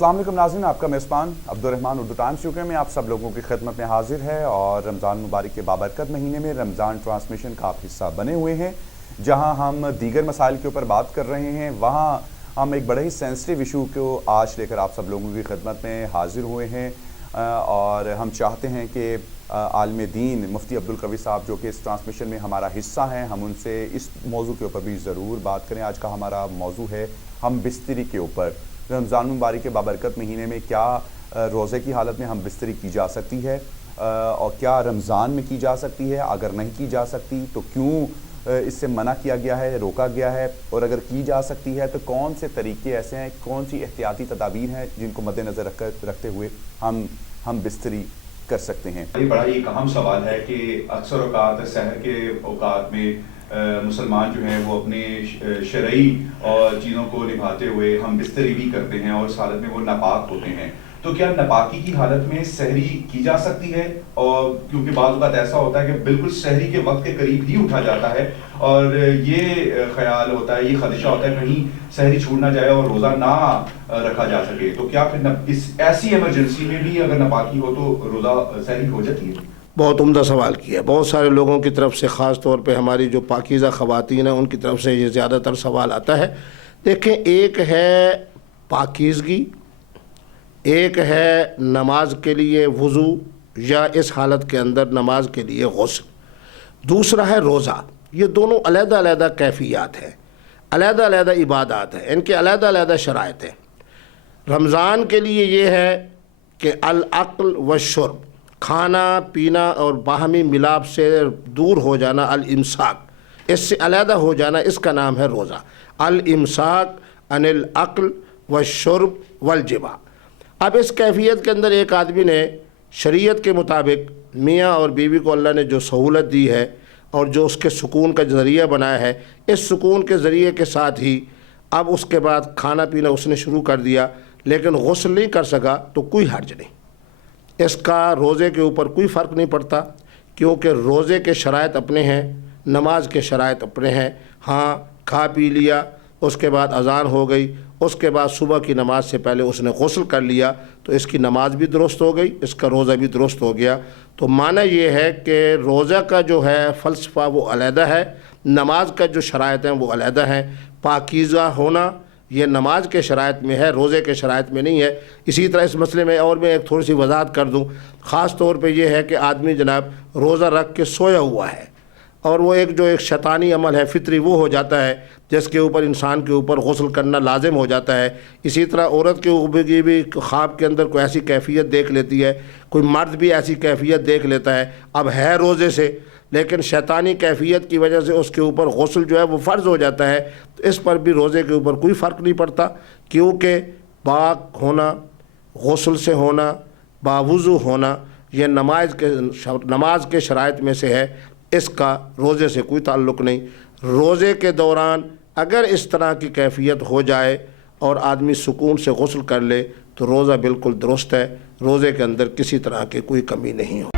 अस्सलाम वालेकुम नाज़रीन, आपका मेज़बान अब्दुर्रहमान उर्दू टाइम्स यूके में आप सब लोगों की खिदमत में हाजिर है। और रमज़ान मुबारक के बाबरकत महीने में रमज़ान ट्रांसमिशन का आप हिस्सा बने हुए हैं, जहां हम दीगर मसाइल के ऊपर बात कर रहे हैं। वहां हम एक बड़े ही सेंसिटिव इशू को आज लेकर आप सब लोगों की खिदमत में हाजिर हुए हैं और हम चाहते हैं कि आलिम दीन मुफ्ती अब्दुल कवी साहब जो कि इस ट्रांसमिशन में हमारा हिस्सा हैं, हम उनसे इस मौजू के ऊपर भी ज़रूर बात करें। आज का हमारा मौजू है हम बिस्तरी के ऊपर। रमज़ान मुबारक के बाबरकत महीने में क्या रोज़े की हालत में हम बिस्तरी की जा सकती है और क्या रमज़ान में की जा सकती है? अगर नहीं की जा सकती तो क्यों इससे मना किया गया है, रोका गया है? और अगर की जा सकती है तो कौन से तरीके ऐसे हैं, कौन सी एहतियाती तदाबीर हैं जिनको मद्देनज़र रखते हुए हम बिस्तरी कर सकते हैं? ये बड़ा ही अहम सवाल है कि अक्सर औकात सहर के औकात में मुसलमान जो हैं वो अपने शरई और चीज़ों को निभाते हुए हम बिस्तरी भी करते हैं और इस हालत में वो नापाक होते हैं। तो क्या नापाकी की हालत में सहरी की जा सकती है? और क्योंकि बाज़ वक़्त ऐसा होता है कि बिल्कुल सहरी के वक्त के करीब ही उठा जाता है और ये ख्याल होता है, ये खदशा होता है कहीं सहरी छूट ना जाए और रोज़ा ना रखा जा सके। तो क्या फिर इस ऐसी इमरजेंसी में भी अगर नापाकी हो तो रोज़ा सहरी हो जाती है? बहुत उम्दा सवाल किया। बहुत सारे लोगों की तरफ से, ख़ास तौर पे हमारी जो पाकीज़ा ख़वातीन हैं उनकी तरफ से ये ज़्यादातर सवाल आता है। देखें, एक है पाकीज़गी, एक है नमाज के लिए वज़ू या इस हालत के अंदर नमाज के लिए गुस्ल, दूसरा है रोज़ा। ये दोनों अलग-अलग कैफियत हैं, अलग-अलग इबादत हैं, इनके अलग-अलग शराइत हैं। रमज़ान के लिए ये है कि अल अक्ल व शुर्ब, खाना पीना और बाहमी मिलाप से दूर हो जाना, अल इमसाक, इससे अलग हो जाना, इसका नाम है रोज़ा। अल इमसाक अनिल अक्ल व शुर्ब वल जिमा। अब इस कैफियत के अंदर एक आदमी ने शरीयत के मुताबिक मियाँ और बीवी को अल्लाह ने जो सहूलत दी है और जो उसके सुकून का ज़रिया बनाया है, इस सुकून के ज़रिए के साथ ही अब उसके बाद खाना पीना उसने शुरू कर दिया, लेकिन गुस्ल नहीं कर सका तो कोई हर्ज नहीं। इसका रोज़े के ऊपर कोई फ़र्क नहीं पड़ता, क्योंकि रोज़े के शराइत अपने हैं, नमाज के शराइत अपने हैं। हाँ, खा पी लिया, उसके बाद अज़ान हो गई, उसके बाद सुबह की नमाज से पहले उसने गुस्ल कर लिया तो इसकी नमाज भी दुरुस्त हो गई, इसका रोज़ा भी दुरुस्त हो गया। तो माना ये है कि रोज़ा का जो है फ़लसफ़ा वो अलहदा है, नमाज का जो शराइत हैं वो अलहदा हैं। पाकीज़ा होना ये नमाज के शराइत में है, रोज़े के शराइत में नहीं है। इसी तरह इस मसले में और मैं एक थोड़ी सी वजाहत कर दूँ। ख़ास तौर पे ये है कि आदमी जनाब रोज़ा रख के सोया हुआ है और वो एक शैतानी अमल है, फितरी, वो हो जाता है जिसके ऊपर इंसान के ऊपर गुस्ल करना लाजिम हो जाता है। इसी तरह औरत के ऊपर की भी ख्वाब के अंदर कोई ऐसी कैफियत देख लेती है, कोई मर्द भी ऐसी कैफियत देख लेता है, अब है रोज़े से लेकिन शैतानी कैफियत की वजह से उसके ऊपर गुस्ल जो है वो फ़र्ज़ हो जाता है। तो इस पर भी रोज़े के ऊपर कोई फ़र्क नहीं पड़ता, क्योंकि पाक होना, गुस्ल से होना, बावुज़ू होना, यह नमाज के शराइत में से है, इसका रोज़े से कोई ताल्लुक़ नहीं। रोज़े के दौरान अगर इस तरह की कैफियत हो जाए और आदमी सुकून से गुस्ल कर ले तो रोज़ा बिल्कुल दुरुस्त है, रोज़े के अंदर किसी तरह की कोई कमी नहीं हो।